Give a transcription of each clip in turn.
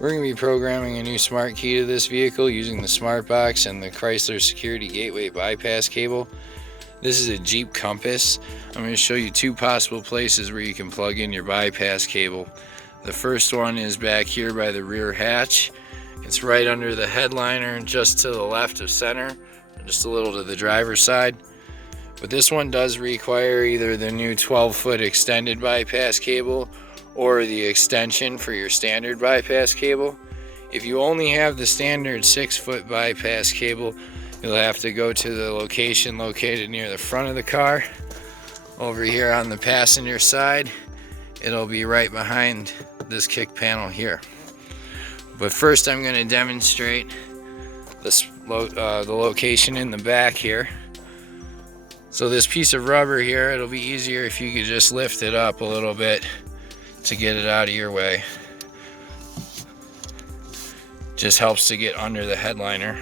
We're going to be programming a new smart key to this vehicle using the smart box and the Chrysler Security Gateway bypass cable. This is a Jeep Compass. I'm going to show you two possible places where you can plug in your bypass cable. The first one is back here by the rear hatch. It's right under the headliner, just to the left of center, just a little to the driver's side. But this one does require either the new 12-foot extended bypass cable or the extension for your standard bypass cable. If you only have the standard 6-foot bypass cable, you'll have to go to the location located near the front of the car. Over here on the passenger side, it'll be right behind this kick panel here. But first I'm going to demonstrate this, the location in the back here. So this piece of rubber here, it'll be easier if you could just lift it up a little bit to get it out of your way. Just helps to get under the headliner.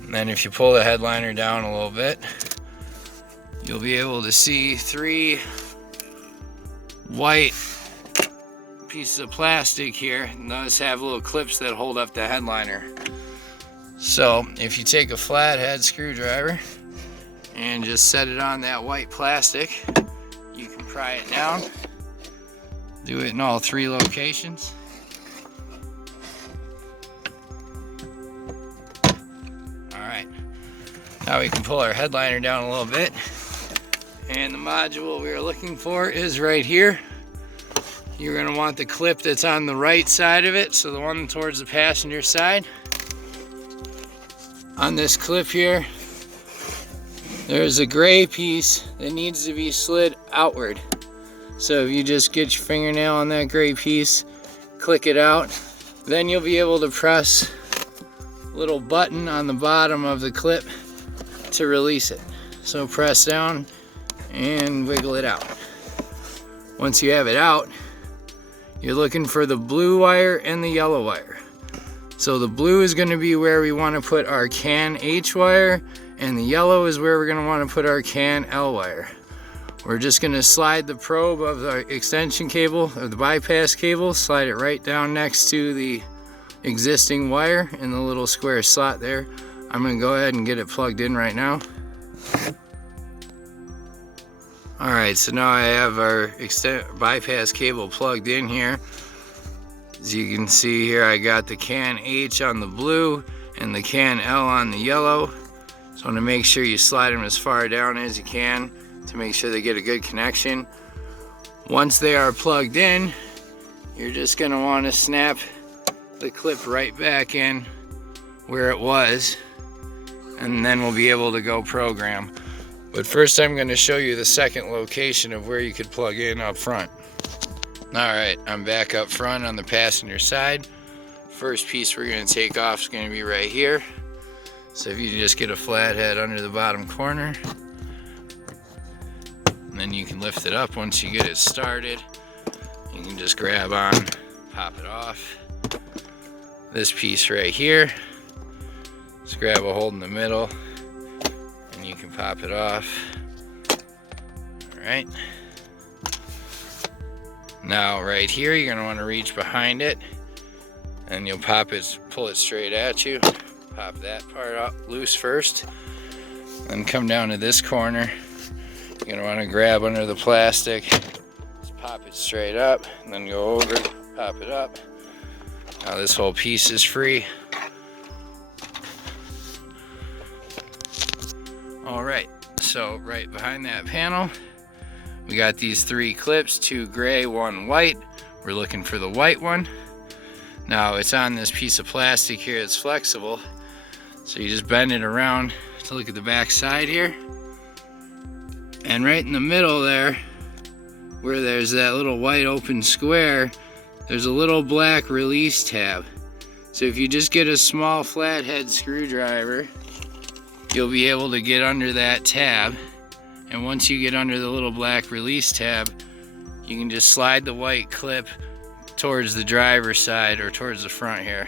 And then if you pull the headliner down a little bit, you'll be able to see three white pieces of plastic here. Those have little clips that hold up the headliner. So if you take a flathead screwdriver and just set it on that white plastic, you can pry it down. Do it in all three locations. Alright, now we can pull our headliner down a little bit. And the module we are looking for is right here. You're going to want the clip that's on the right side of it, so the one towards the passenger side. On this clip here, there's a gray piece that needs to be slid outward. So if you just get your fingernail on that gray piece, click it out, then you'll be able to press a little button on the bottom of the clip to release it. So press down and wiggle it out. Once you have it out, you're looking for the blue wire and the yellow wire. So the blue is going to be where we want to put our CAN H wire, and the yellow is where we're going to want to put our CAN L wire. We're just going to slide the probe of the extension cable, or the bypass cable, slide it right down next to the existing wire in the little square slot there. I'm going to go ahead and get it plugged in right now. Alright, so now I have our bypass cable plugged in here. As you can see here, I got the CAN H on the blue and the CAN L on the yellow. So I want to make sure you slide them as far down as you can to make sure they get a good connection. Once they are plugged in, you're just going to want to snap the clip right back in where it was, and then we'll be able to go program. But first I'm going to show you the second location of where you could plug in up front. Alright, I'm back up front on the passenger side. First piece we're going to take off is going to be right here. So if you just get a flathead under the bottom corner, and then you can lift it up once you get it started. You can just grab on, pop it off. This piece right here, just grab a hold in the middle, and you can pop it off. Alright. Now right here, you're going to want to reach behind it, and you'll pop it, pull it straight at you. Pop that part up loose first, then come down to this corner. You're going to want to grab under the plastic, just pop it straight up, and then go over, pop it up. Now this whole piece is free. Alright, so right behind that panel, we got these three clips, two gray, one white. We're looking for the white one. Now it's on this piece of plastic here, it's flexible. So you just bend it around to look at the back side here. And right in the middle there, where there's that little white open square, there's a little black release tab. So if you just get a small flathead screwdriver, you'll be able to get under that tab. And once you get under the little black release tab, you can just slide the white clip towards the driver's side or towards the front here,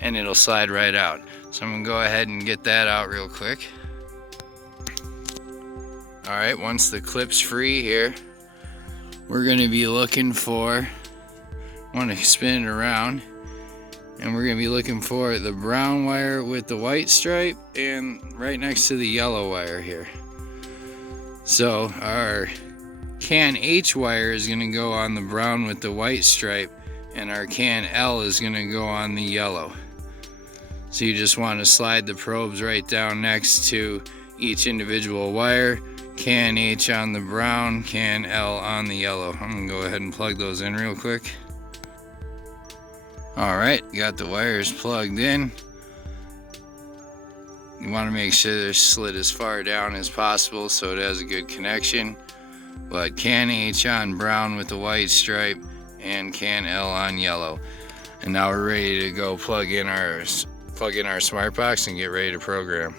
and it'll slide right out. So I'm gonna go ahead and get that out real quick. Alright, once the clip's free here, we're gonna be looking for want to spin it around, and we're going to be looking for the brown wire with the white stripe and right next to the yellow wire here. So our can H wire is going to go on the brown with the white stripe, and our can L is going to go on the yellow. So you just want to slide the probes right down next to each individual wire. Can H on the brown, can L on the yellow. I'm going to go ahead and plug those in real quick. Alright, got the wires plugged in. You want to make sure they're slid as far down as possible so it has a good connection. But can H on brown with the white stripe and can L on yellow. And now we're ready to go plug in our smart box and get ready to program.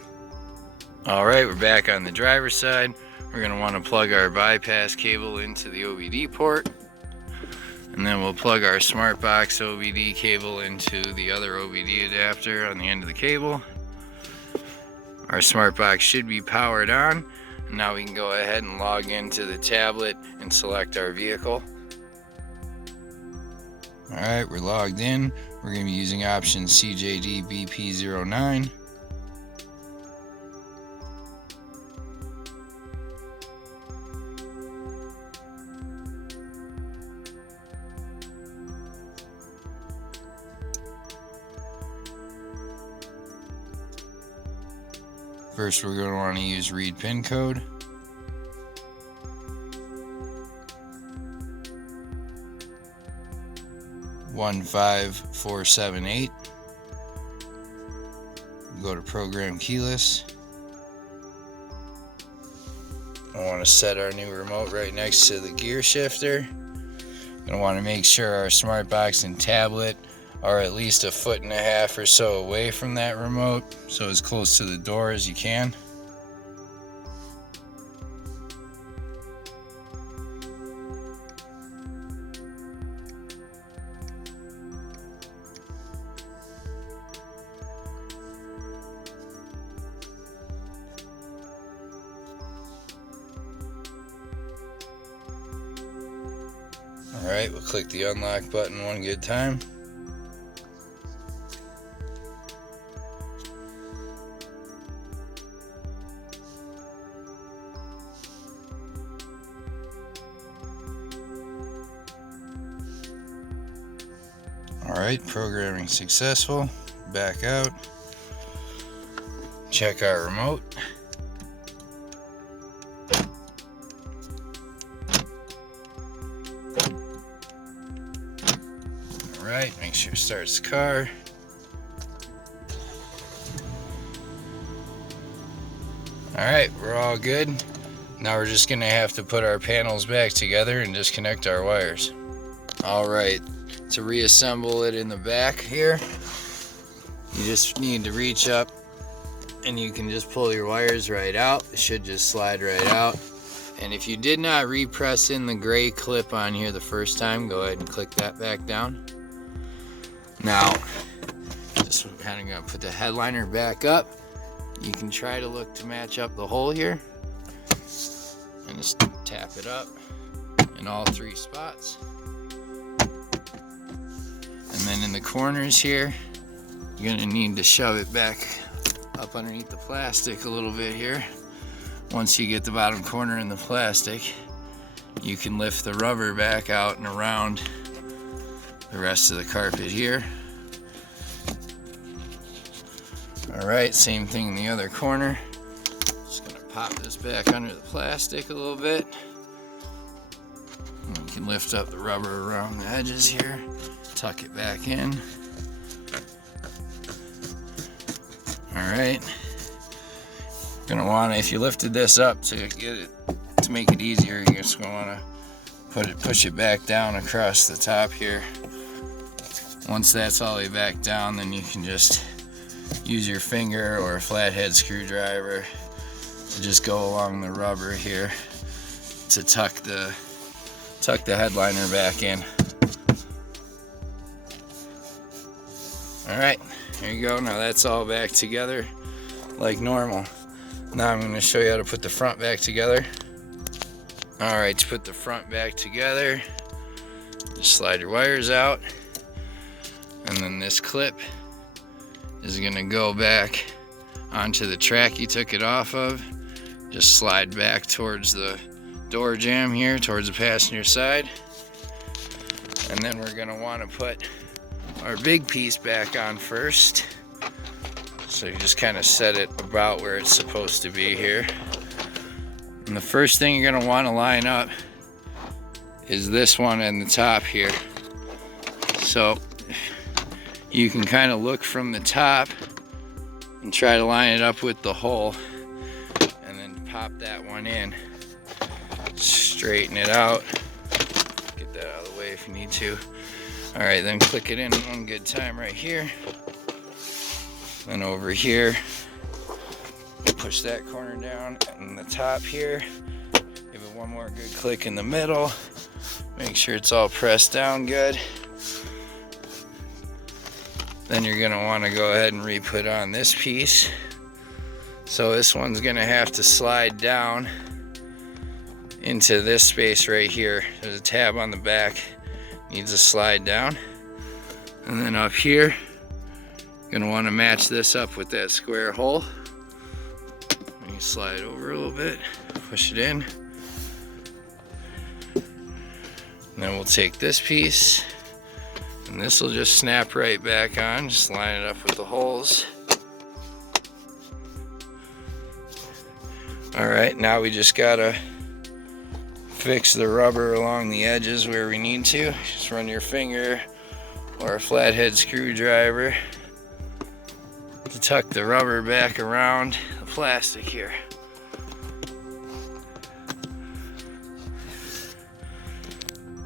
Alright, we're back on the driver's side. We're going to want to plug our bypass cable into the OBD port. And then we'll plug our smart box OBD cable into the other OBD adapter on the end of the cable. Our smart box should be powered on. And now we can go ahead and log into the tablet and select our vehicle. Alright, we're logged in. We're going to be using option CJD BP09. First, we're going to want to use read pin code. (15478). Go to program keyless. I want to set our new remote right next to the gear shifter. Going to want to make sure our smart box and tablet are at least 1.5 feet or so away from that remote, so as close to the door as you can. Alright, we'll click the unlock button one good time. Alright, programming successful. Back out. Check our remote. Alright, make sure it starts the car. Alright, we're all good. Now we're just going to have to put our panels back together and disconnect our wires. Alright, to reassemble it in the back here, you just need to reach up and you can just pull your wires right out. It should just slide right out. And if you did not repress in the gray clip on here the first time, go ahead and click that back down. Now, just kind of going to put the headliner back up. You can try to look to match up the hole here and just tap it up in all 3 spots. And then in the corners here, you're going to need to shove it back up underneath the plastic a little bit here. Once you get the bottom corner in the plastic, you can lift the rubber back out and around the rest of the carpet here. Alright, same thing in the other corner. Just going to pop this back under the plastic a little bit. And you can lift up the rubber around the edges here. Tuck it back in. Alright. Gonna want to, if you lifted this up to get it, to make it easier, you're just gonna want to push it back down across the top here. Once that's all the way back down, then you can just use your finger or a flathead screwdriver to just go along the rubber here to tuck the headliner back in. Alright, there you go. Now that's all back together like normal. Now I'm going to show you how to put the front back together. Alright, to put the front back together, Just slide your wires out, and then this clip is gonna go back onto the track you took it off of. Just slide back towards the door jamb here, towards the passenger side. And then we're gonna wanna put our big piece back on first. So you just kind of set it about where it's supposed to be here. And the first thing you're gonna wanna line up is this one in the top here. So you can kind of look from the top and try to line it up with the hole, and then pop that one in. Straighten it out. Get that out of the way if you need to. All right, then click it in one good time right here. Then over here, push that corner down, and the top here. Give it one more good click in the middle. Make sure it's all pressed down good. Then you're gonna wanna go ahead and re-put on this piece. So this one's gonna have to slide down into this space right here. There's a tab on the back, needs to slide down. And then up here, you're gonna wanna match this up with that square hole. And you slide over a little bit, push it in. And then we'll take this piece, and this will just snap right back on. Just line it up with the holes. All right, now we just gotta fix the rubber along the edges where we need to. Just run your finger or a flathead screwdriver to tuck the rubber back around the plastic here.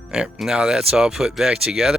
There, now that's all put back together.